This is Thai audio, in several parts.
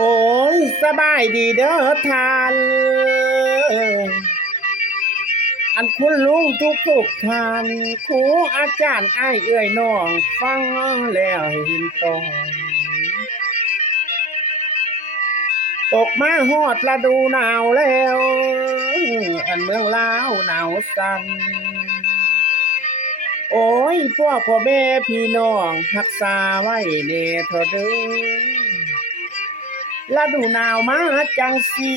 โอ้ยสบายดีเด้อทานอันคุณลุงทุกทานครูอาจารย์อ้ายเอื้อยน้องฟังแล้วเห็นต้องตกมาฮอดฤดูหนาวแล้วอันเมืองลาวหนาวสั่นโอ้ยพวกพ่อแม่พี่น้องรักษาไว้แน่เถอะเด้อฤดูหนาวมาจังสี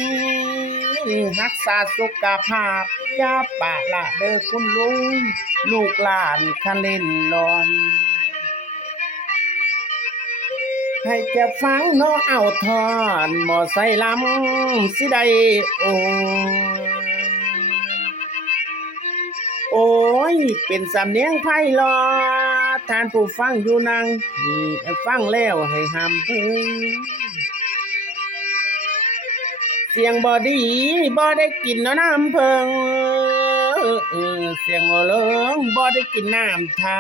รักษาสุขภาพอย่าปะละเด้อคุณลุงลูกหลานคันเล่นรอนให้จะฟังเนาะเอาทอนหมอใส่ลำสิได้โอ้โอ้ยเป็นสำเนียงไพเราะท่านผู้ฟังอยู่นั่งนี่ฟังแล้วให้หำพึงเสียงบอดีบ่ได้กินน้ำเพิงเสียงโอเลิงบ่ได้กินน้ำทา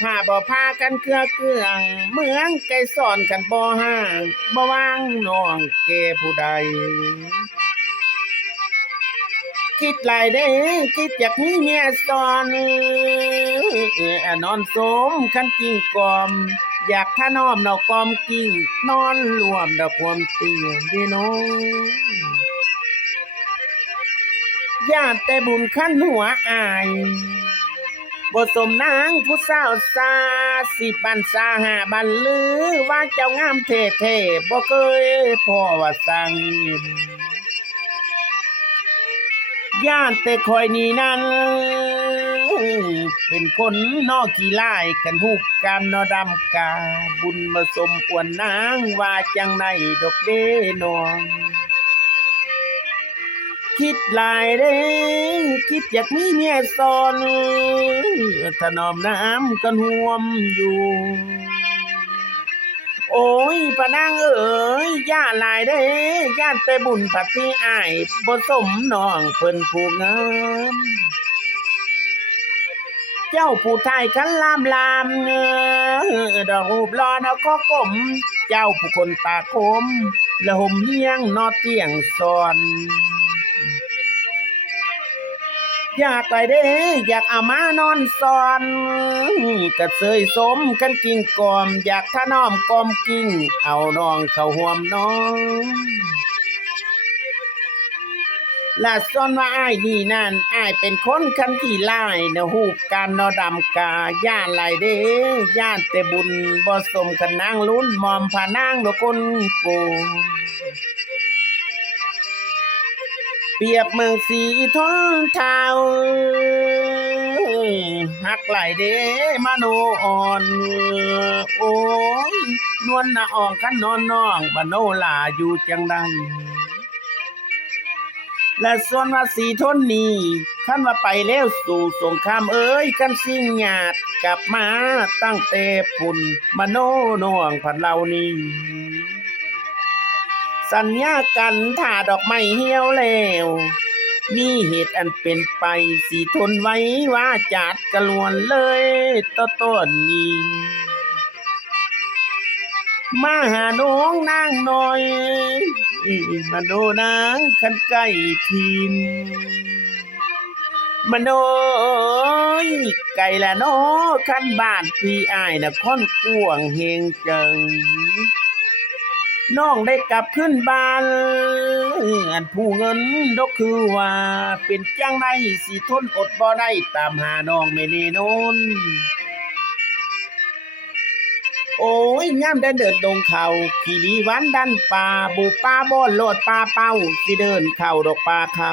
ผ้าบ่พากันเครือเกลืองเมืองไก่สอนกันบ่ห่างบ่วางน้องแก่ผู้ใดคิดหลายเด้คิดอยากมีเมียสอนนอนสมคันกิ่งกอมอยากถ้านอมดอกกอมกิ่งนอนรวมดอกความเตียงดีน้องญาติแต่บุญขั้นหัวอายบ่สมนางผู้สาวซาสิบันซาหาบันลือว่าเจ้างามเท่ๆบ่เคยพ่อว่าสั่งญาติแต่คอยนี่นั้นเป็นคนนอกขี้ลายกันฮูกกันนอดำกาบุญมาสมอวนนางว่าจังไดดอกเด้น้องคิดหลายเด้คิดอยากมีเมียสอนถนอมน้ำกันห่วมอยู่โอ้ยพะนางเอ๋ยย่าหลายเด้ย่านแต่บุญผัดที่อ้ายบ่สมน้องเพิ่นผู้งามเจ้าผู้ไทยคันลามดอกรูปรอนะก็กลมเจ้าผู้คนตาคมละห่มเฮียงนอเตียงสอนอยากไปเด้อยากเอามานอนซอนกระเซยสมกันกิ่งกอมอยากถ้าน้อมกอมกิ่งเอาน้องเข้าห่วมน้องละซ่อนว่าอ้ายนี่นั่นอ้ายเป็นคนคันที่ลายนะฮูกการนอดำกาย่านไหลเด้ย่านแต่บุญบ่สมกันนางลุ้นมอมพานางดอกคนโกเปรียบเมืองสีทนเท้าหักไหลเด้มาโนอ่อนโอ้ยนวลน่ะอ่องคันนอนน้องบะโนลาอยู่จังใดและส่วนว่าสีทนนี้คันว่าไปแล้วสู่สงครามเอ้ยกันสิ่งหยาดกลับมาตั้งแต่พุ่นมโนน้องพันเหล่านี้สัญญากันถ้าดอกไม้เหี่ยวแล้วมีเหตุอันเป็นไปสีทนไว้ว่าจัดกระลวนเลยต้นนี้มาหาน้องนางน้อยมาโดนางขันใกล้ทีมมาโดยไก่ละน้อขันบ้านพี่อ้ายนะค่อนกวงเฮงจังน้องได้กลับขึ้นบ้านอันผู้เงินดอกคือว่าเป็นจังไดสิทนอดบ่ได้ตามหาน้องไม่แน่นอนโอ้ยย่ามเดินดงเขาขี่ลีวันดันป่าบุกป่าบ่อนโลดป่าเป้าสิเดินเข้าดอกป่าเขา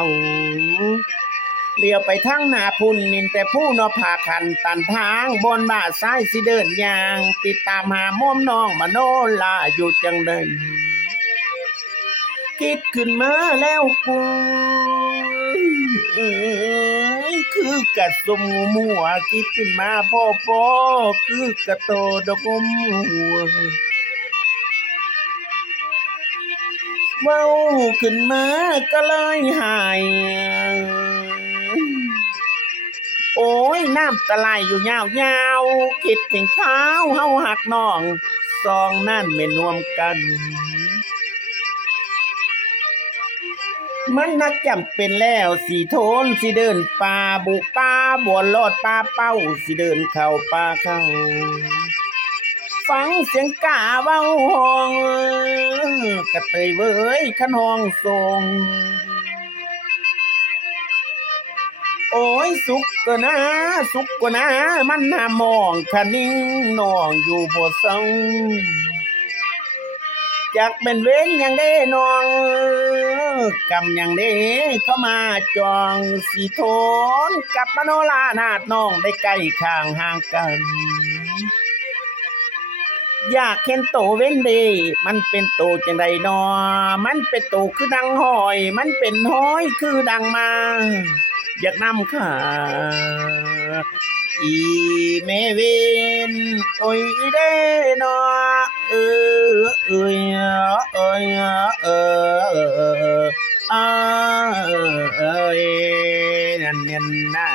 เลี้ยวไปทางหน้าพุ่นนินแต่ผู้นอผาคันตันทางบนบ้าซ้ายสิเดินยางติดตามหาม่อมน้องมโนลาอยู่จังใดคิดขึ้นมาแล้วกูคือกะสมมัวคิดขึ้นมาพ่อคือกะโตดอกมหัวเว้าขึ้นมาก็เลยหายโอ้ยน้ำตะไลอยู่ยาวคิดถึงเท้าเฮาหักน้องสองนั่นไม่รวมกัน มันนักจำเป็นแล้วสิโทนสิเดินป่าบุกป่าบ่รอดป่าเป้าสิเดินเข้าป่าเข้าฟังเสียงกาเว้าห้องกระเตยเว้ยคันห้องส่งโอ้ยสุกก็นะสุกก็นะมันน่ามองคะนิ่งน้องอยู่บ่เซาจากเป็นเว้นอย่างเด้น้องกำอย่างเด้เข้ามาจองสิโทนกับมโนลานาดน้องได้ใกล้ข้างห่างกันอยากเห็นโตเว้นเดมันเป็นโตจังใดนอมันเป็นโตคือดังหอยมันเป็นห้อยคือดังมาอยากนำขาอีเมเวนโอ้ยเด้นอเออเอ้ยเอ้ยเออเอ้ยนั่นเนี่ยนะ